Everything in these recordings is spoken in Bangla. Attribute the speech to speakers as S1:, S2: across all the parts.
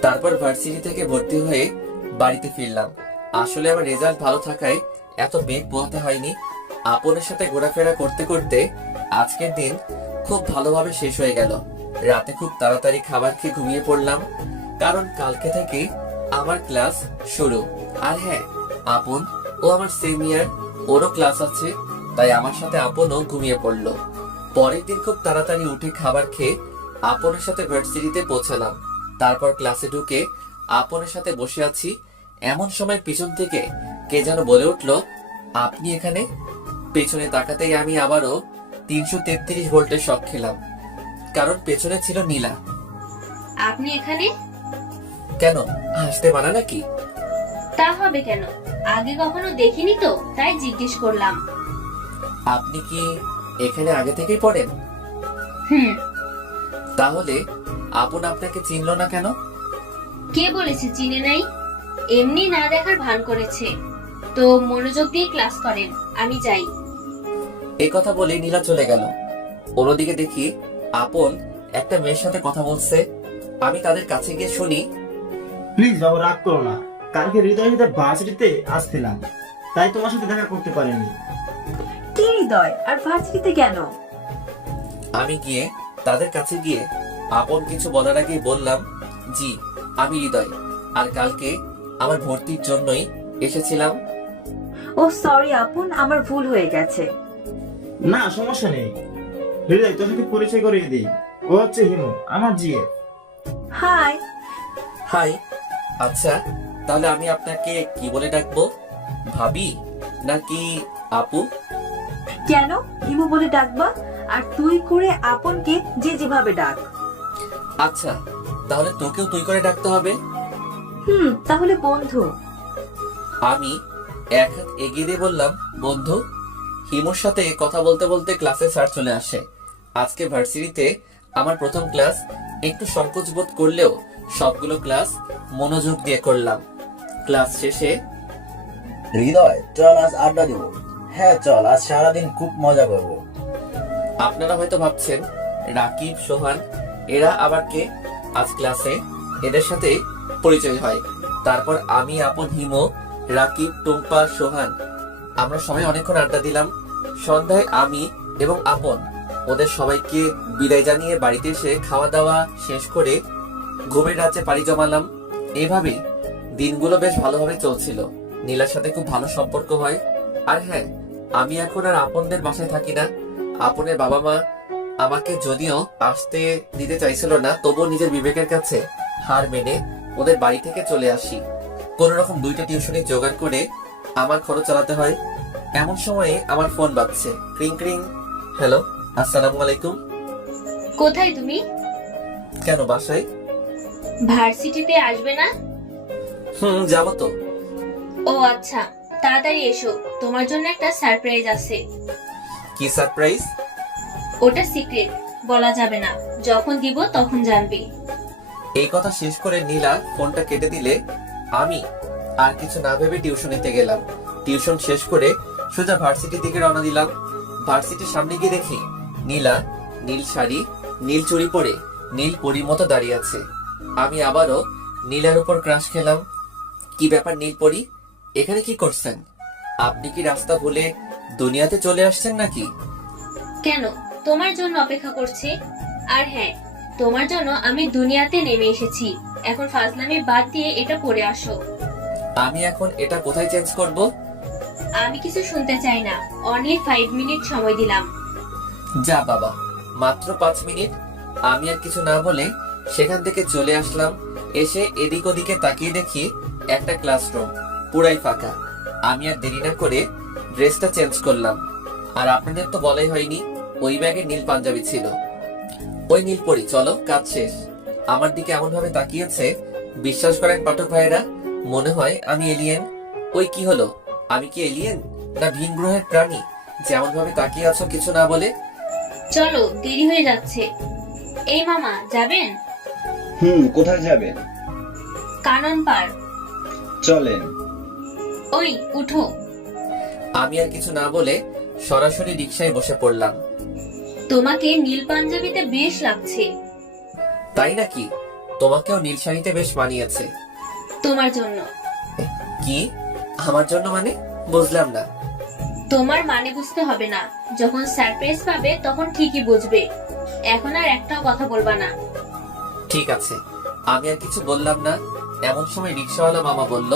S1: তারপর ভার্সিটি থেকে ভর্তি হয়ে বাড়িতে ফিরলাম। আসলে আমার রেজাল্ট ভালো থাকায় এত বেগ পোহাতে হয়নি। আপনের সাথে ঘোরাফেরা করতে করতে আজকের দিন খুব ভালোভাবে শেষ হয়ে গেল। রাতে খুব তাড়াতাড়ি খাবার খেয়ে ঘুমিয়ে পড়লাম, কারণ কালকে থেকে আমার ক্লাস শুরু। আর হ্যাঁ, আপন ও আমার সেম ইয়ার, ওরও ক্লাস আছে, তাই আমার সাথে আপনও ঘুমিয়ে পড়লো। পরের দিন খুব তাড়াতাড়ি উঠে খাবার খেয়ে আপনের সাথে ভার্সিটিতে পৌঁছালাম। তারপর ক্লাসে ঢুকে আপনের সাথে বসে আছি, এমন সময় পিছন থেকে কে যেন বলে উঠল, আপনি এখানে? পেছনে তাকাতেই আমি আবারও 333 ভোল্টের শক খেলাম, কারণ পেছনে ছিল নীলা।
S2: আপনি এখানে?
S1: কেন, হাসতে মানা নাকি?
S2: তা হবে কেন, আগে কখনো দেখিনি তো, তাই জিজ্ঞেস করলাম।
S1: আপনি কি এখানে আগে থেকেই পড়েন?
S2: হুম।
S1: তাহলে আপন আপনাকে চিনল না কেন?
S2: কে বলেছে চিনে নাই? এমনি না দেখার ভান করেছে। তো মনোযোগ দিয়ে ক্লাস করেন, আমি যাই।
S1: এই কথা বলে নীলা চলে গেল। অন্যদিকে দেখি আপন একটা মেয়ের সাথে কথা বলছে। আমি তাদের কাছে গিয়ে শুনি,
S3: প্লিজ বাবু, রাগ করো না। কালকে হৃদয়ের সাথে ভার্সিটিতে আসছিলাম, তাই তোমার সাথে দেখা করতে পারিনি।
S4: কি হৃদয় আর ভার্সিটিতে কেন?
S1: আমি গিয়ে তাদের কাছে গিয়ে আপন কিছু বলার আগেই বললাম, জি আমি হৃদয়, আর কালকে আমার ভর্তির জন্যই এসেছিলাম।
S4: ও সরি আপন, আমার ভুল হয়ে গেছে।
S3: না সমস্যা নেই। হৃদয়, তোর সাথে পরিচয় করিয়ে দিই। ও হচ্ছে হিমু, আমার জিএ।
S4: হাই।
S1: হাই। আচ্ছা, তাহলে আমি আপনাকে কি বলে ডাকবো? ভাবি নাকি আপু?
S4: কেন হিমু বলে ডাকবা? আর তুই করে আপনকে যে যেভাবে ডাক।
S1: আচ্ছা, তাহলে তোকেও তুই করে ডাকতে হবে।
S4: তাহলে বন্ধু।
S1: আমি এক হাত এগিয়ে দিয়ে বললাম, বন্ধু। হিমুর সাথে কথা বলতে বলতে ক্লাসে স্যার চলে আসে। আজকে ভার্সিটিতে আমার প্রথম ক্লাস। একটু সংকোচ বোধ করলেও সবগুলো ক্লাস মনোযোগ দিয়ে করলাম। ক্লাস শেষে,
S5: হৃদয়, চল আজ আড্ডা দিব। হ্যাঁ চল, আজ সারাদিন খুব মজা করব।
S1: আপনারা হয়তো ভাবছেন রাকিব, সোহান এরা আবার কে? আজ ক্লাসে এদের সাথে পরিচয় হয়। তারপর আমি, আপন, হিমু, রাকিব, টুম্পা, সোহান আমরা সবাই অনেকক্ষণ আড্ডা দিলাম। সন্ধ্যায় আমি এবং আপন ওদের সবাইকে বিদায় জানিয়ে বাড়িতে এসে খাওয়া দাওয়া শেষ করে ঘুমের রাজ্যে পাড়ি জমালাম। এইভাবে দিনগুলো বেশ ভালোভাবে চলছিল। নীলার সাথে খুব ভালো সম্পর্ক হয়। আর হ্যাঁ, আমি এখন আর আপনদের বাসায় থাকি না। আপনের বাবা মা আমাকে যদিও আসতে দিতে চাইছিল না, তবুও নিজের বিবেকের কাছে হার মেনে ওদের বাড়ি থেকে চলে আসি। কোন রকম 2টা টিউশনি জোগাড় করে আমার খরচ চালাতে হয়। এমন সময়ে আমার ফোন বাজছে, ক্রিং ক্রিং। হ্যালো, আসসালামু আলাইকুম।
S2: কোথায় তুমি?
S1: কেন, বাসায়।
S2: ভার্সিটিতে আসবে না?
S1: যাবো তো।
S2: ও আচ্ছা, তাড়াতাড়ি এসো, তোমার জন্য একটা সারপ্রাইজ আছে।
S1: কি সারপ্রাইজ?
S2: ওটা সিক্রেট, বলা যাবে না। যখন দিব তখন জানবি।
S1: এই কথা শেষ করে নীলা ফোনটা কেটে দিলে আমি আর কিছু না ভেবে টিউশনিতে গেলাম। টিউশন শেষ করে সোজা ভার্সিটির দিকে রওনা দিলাম। ভার্সিটির সামনে গিয়ে দেখি নীলা নীল শাড়ি, নীল চুড়ি পরে নীল পরীর মতো দাঁড়িয়ে আছে। আমি আবারও নীলার উপর ক্রাশ খেলাম। কি ব্যাপার নীল পরী, এখানে কি করছেন? আপনি কি রাস্তা ভুলে দুনিয়াতে চলে আসছেন নাকি?
S2: কেন, তোমার জন্য অপেক্ষা করছি। আর হ্যাঁ, তোমার জন্য আমি দুনিয়াতে নেমে এসেছি। এখন ফাজলামি বাদ দিয়ে এটা পরে আসো।
S1: আমি এখন এটা কোথায় চেঞ্জ করব?
S2: আমি কিছু শুনতে চাই না। অনলি 5 মিনিট সময় দিলাম।
S1: যা বাবা, মাত্র 5 মিনিট। আমি আর কিছু না বলে সেখান থেকে চলে আসলাম। এসে এদিক ওদিকে তাকিয়ে দেখি একটা ক্লাসরুম পুরাই ফাঁকা। আমি আর দেরি না করে ড্রেসটা চেঞ্জ করলাম। আর আপনাদের তো বলাই হয়নি, ওই ব্যাগে নীল পাঞ্জাবি ছিল। ওই নীল পরি, চলো, কাজ শেষ। আমার দিকে এমন ভাবে তাকিয়েছে, বিশ্বাস করেন পাঠক ভাইয়েরা, মনে হয় আমি এলিয়েন। ওই কি হলো, আমি কি এলিয়েন না ভিন গ্রহের প্রাণী? যেমন ভাবে তাকিয়ে আছো কিছু না বলে।
S2: চলো, দেরি হয়ে যাচ্ছে। এই মামা, যাবেন?
S5: কোথায় যাবেন?
S2: কানন পার।
S5: চলেন।
S2: ওই উঠো।
S1: আমি আর কিছু না বলে সরাসরি রিকশায় বসে পড়লাম।
S2: তোমাকে নীল পাঞ্জাবিতে বেশ লাগছে।
S1: তাই নাকি? তোমাকেও নীল শাড়িতে বেশ মানিয়েছে।
S2: তোমার জন্য।
S1: কি আমার জন্য মানে? বুঝলাম না।
S2: তোমার মানে বুঝতে হবে না, যখন সারপ্রাইজ পাবে তখন ঠিকই বুঝবে। এখন আর একটাও কথা বলবা না।
S1: ঠিক আছে, আমি আর কিছু বললাম না। এমন সময় রিক্সাওয়ালা মামা বলল,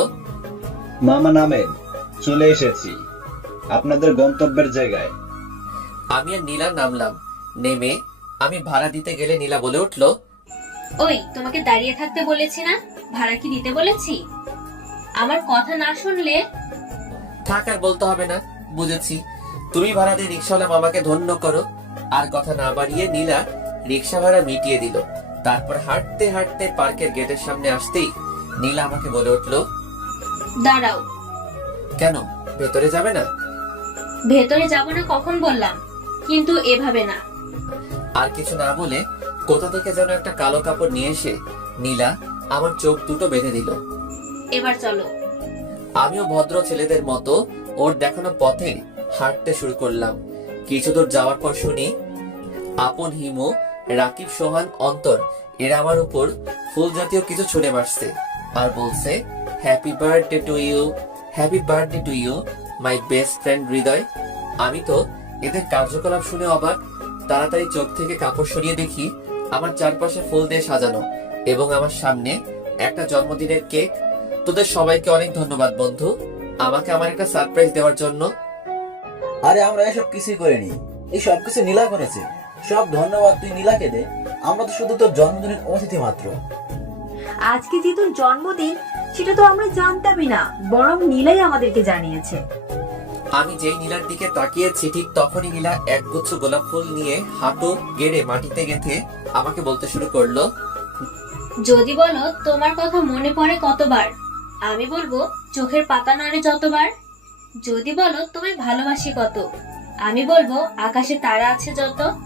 S6: মামা নামেন, চলে এসেছি আপনাদের গন্তব্যের জায়গায়।
S1: আমি আর নীলা নামলাম। নেমে আমি ভাড়া দিতে গেলে নীলা বলে উঠল,
S2: ওই, তোমাকে দাঁড়িয়ে থাকতে বলেছি না? ভাড়া কি দিতে বলেছি? আমার কথা না শুনলে।
S1: থাক, আর বলতে হবে না, বুঝেছি। তুমি ভাড়া দিয়ে রিক্সাওয়ালা মামাকে ধন্য করো। আর কথা না বাড়িয়ে নীলা রিক্সা ভাড়া মিটিয়ে দিল। তারপর হাঁটতে হাঁটতে পার্কের গেটের সামনে আসতেই নীলা আমাকে বলে উঠল,
S2: দাঁড়াও।
S1: কেন, ভেতরে যাবে না?
S2: ভেতরে যাব না কখন বললাম, কিন্তু এভাবে না।
S1: আর কিছু না বলে কোথা থেকে যেন একটা কালো কাপড় নিয়ে এসে নীলা আমার চোখ দুটো বেঁধে দিল।
S2: এবার চলো।
S1: আমিও ভদ্র ছেলেদের মতো ওর দেখানো পথে হাঁটতে শুরু করলাম। কিছু দূর যাওয়ার পর শুনি আপন, হিমু, রাকিব, সোহান, অন্তর এরা আমার উপর ফুল জাতীয় কিছু ছুঁড়ে মারছে আর বলছে, happy birthday to you, happy birthday to you my best friend Hriday. আমি তো এদের কার্যকলাপ শুনে অবাক। তাড়াতাড়ি চোখ থেকে কাপড় সরিয়ে দেখি আমার চারপাশে ফুল দিয়ে সাজানো এবং আমার সামনে একটা জন্মদিনের কেক। তোদের সবাইকে অনেক ধন্যবাদ বন্ধু, আমাকে আমার একটা সারপ্রাইজ দেওয়ার জন্য।
S5: আরে আমরা এসব কিছুই করিনি, এই সব কিছু নীলা করেছে। সব ধন্যবাদ তুই নীলাকে দে, আমরা তো শুধু তোর জন্মদিনের অতিথি মাত্র।
S4: আজকে যে তোর জন্মদিন সেটা তো আমরা জানতামই না, বরং নীলাই আমাদেরকে জানিয়েছে।
S1: আমি যেই নীলার দিকে তাকিয়েছি ঠিক তখনই নীলা একগুচ্ছ গোলাপ ফুল নিয়ে হাঁটু গেড়ে মাটিতে গেঁথে আমাকে বলতে শুরু করলো,
S2: যদি বলো তোমার কথা মনে পড়ে কতবার, আমি বলবো চোখের পাতা নড়ে যতবার। যদি বলো তোমায় ভালোবাসি কত, আমি বলবো আকাশে তারা আছে যত।